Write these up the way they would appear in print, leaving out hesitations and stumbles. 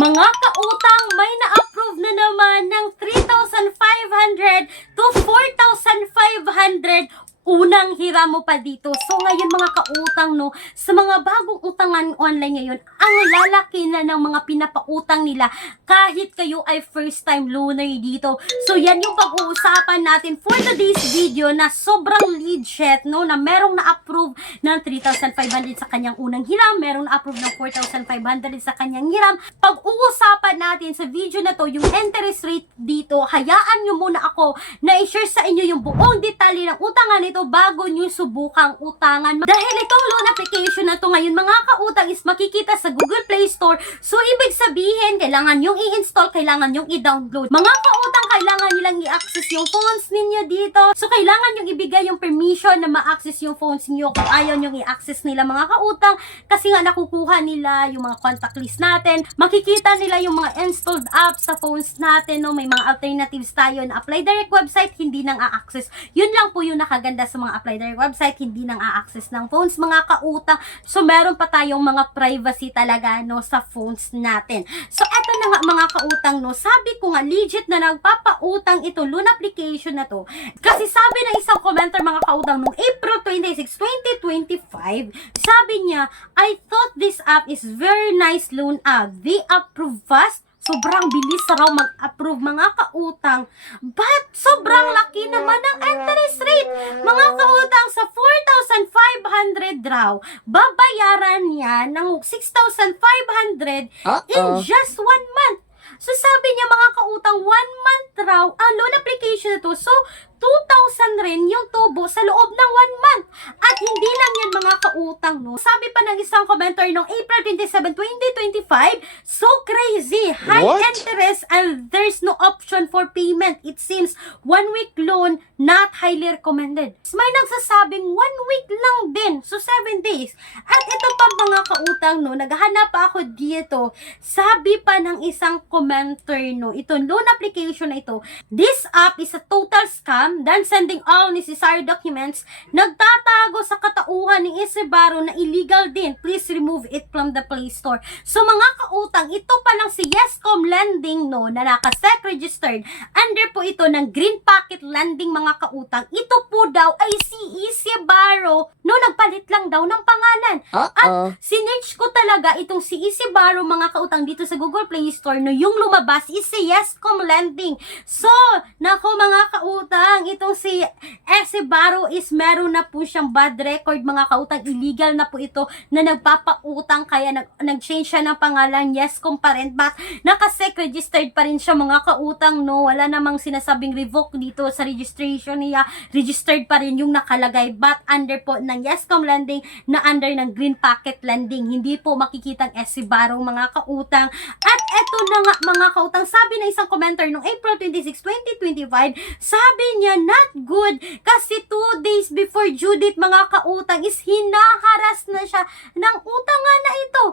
Mga kautang, may na-approve na naman ng 3,500 to 4,500 unang hiram mo pa dito. So ngayon mga kautang, no, sa mga bagong utangan online ngayon, ang lalaki na ng mga pinapautang nila kahit kayo ay first time loaner dito. So yan yung pag-uusapan natin for today's video na sobrang legit, no, na merong na-approve ng 3,500 sa kanyang unang hiram, merong na-approve ng 4,500 sa kanyang hiram. Pag-uusapan natin sa video na to yung interest rate dito. Hayaan nyo muna ako na i-share sa inyo yung buong detalye ng utangan ito bago nyo subukang utangan. Dahil itong loan application na to ngayon mga kautang is makikita sa Google Play Store. So ibig sabihin, kailangan yung i-install, kailangan yung i-download. Mga kautang, kailangan nilang i-access yung phones ninyo dito. So kailangan yung ibigay yung permission na ma-access yung phones niyo kung ayaw yung i-access nila mga kautang. Kasi nga nakukuha nila yung mga contact list natin. Makikita nila yung mga installed apps sa phones natin. No? May mga alternatives tayo na Apply Direct website, hindi nang a-access. Yun lang po yung nakaganda sa mga Apply Direct website, hindi nang a-access ng phones mga kautang. So meron pa tayong mga privacy talaga, no, sa phones natin. So eto na nga mga kautang, no, sabi ko nga legit na nagpapautang ito loan application na to. Kasi sabi ng isang commenter mga kautang nung April 26, 2025, sabi niya, I thought this app is very nice loan app. They approve fast. Sobrang bilis raw mag-approve mga kautang. But sobrang laki naman ng interest rate. Mga kautang sa 4,500 raw. Babayaran niya ng 6,500 in just 1 month. So sabi niya mga kautang, 1 month raw ang loan application na to. So 2,000 rin yung tubo sa loob ng 1 month. At hindi lang yan mga kautang, no. Sabi pa ng isang commenter noong April 27, 2025, so crazy. High interest and there's no option for payment. It seems 1 week loan not highly recommended. May nagsasabing 1 week lang din. So 7 days. At ito pa mga kautang, no, naghahanap pa ako dito. Sabi pa ng isang commenter, no, itong loan application na ito, this app is a total scam than sending all necessary documents. Nagtatago sa katauhan ni Isibaro na illegal din. Please remove it from the Play Store. So mga kautang, ito pa lang si Yescom Lending, no, na naka-SEC registered. Under po ito ng Green Packet Lending mga kautang. Ito po daw ay si Isibaro, no, nagpalit lang daw ng pangalan. At sinearch ko talaga itong si Isibaro mga kautang dito sa Google Play Store, no, yung lumabas is si Yescom Lending. So, nako mga kautang, itong si Isibaro is meron na po siyang bad record mga kautang, illegal na po ito na nagpapautang, kaya nag-change siya ng pangalan, Yescom pa rin, but naka-SEC registered pa rin siya mga kautang, no, wala namang sinasabing revoke dito sa registration niya, registered pa rin yung nakalagay, but under po ng Yescom Lending na under ng Green Packet Lending, hindi po makikitang Isibaro mga kautang. At eto na nga mga kautang, sabi ng isang commenter noong April 26, 2025, sabi niya, not good kasi 2 days before due date mga kautang is hinaharas na siya ng utangan na ito.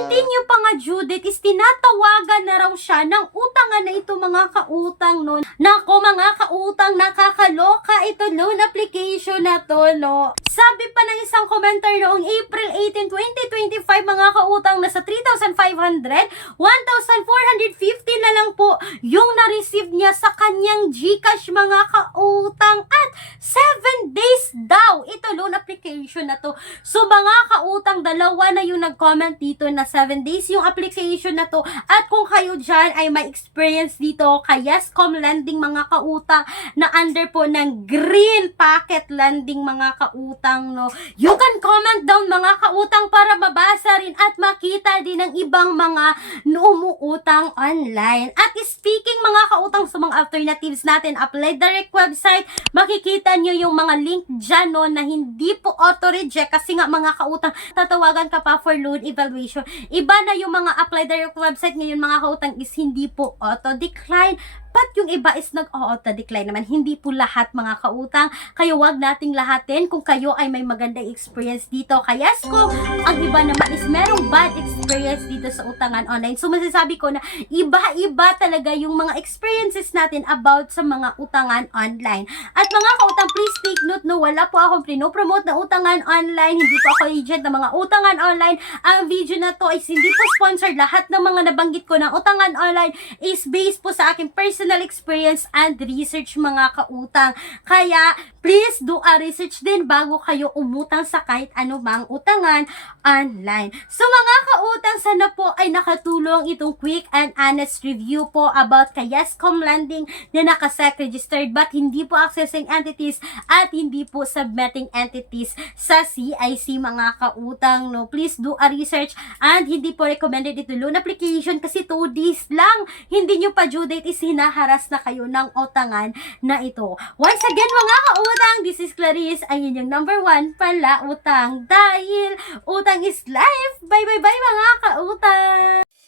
Hindi niyo pa nga due date is tinatawagan na raw siya ng utangan na ito mga kautang, no. Nako mga kautang, nakakaloka ito loan application na to, no. Sabi pa ng isang commenter noong April 18, 2025 mga kautang, na sa 3,500, 1,450 na lang po yung na-receive niya sa kanyang GCash mga kautang. At 7 days daw ito loan application na to. So mga kautang, dalawa na yung nag-comment dito na 7 days yung application na to. At kung kayo dyan ay may experience dito kay Yescom Lending mga kautang na under po ng Green Packet Lending mga kautang, no, you can comment down mga kautang para mabasa rin at makita din ng ibang mga umuutang online. At speaking mga kautang sa mga alternatives natin, Apply Direct website, makikita nyo yung mga link dyan, no, na hindi po auto-reject kasi nga mga kautang, tatawagan ka pa for loan evaluation. Iba na yung mga Apply Direct website ngayon mga kautang is hindi po auto-decline. but yung iba is nag-auto-decline naman. Hindi po lahat mga kautang, kaya wag nating lahatin kung kayo ay may magandang experience dito. Kaya kung ang iba naman is merong bad experience dito sa utangan online. So masasabi ko na iba-iba talaga yung mga experiences natin about sa mga utangan online. At mga kautang, please take note, no, wala po akong pinopromote na utangan online, hindi po ako agent ng mga utangan online. Ang video na to is hindi po sponsored. Lahat ng mga nabanggit ko ng utangan online is based po sa aking personal experience and research mga kautang. Kaya please do a research din bago kayo umutang sa kahit anumang utangan online. So mga kautang, sana po ay nakatulong itong quick and honest review po about kay Yescom Landing na naka-SEC registered but hindi po accessing entities at hindi po submitting entities sa CIC mga kautang, no. Please do a research and hindi po recommended ito loan application kasi 2 days lang. Hindi nyo pa due date is hinaharas na kayo ng utangan na ito. Once again mga kautang, this is Clarice, ang inyong number 1 pala utang dahil utang is life. Bye bye bye mga kautang!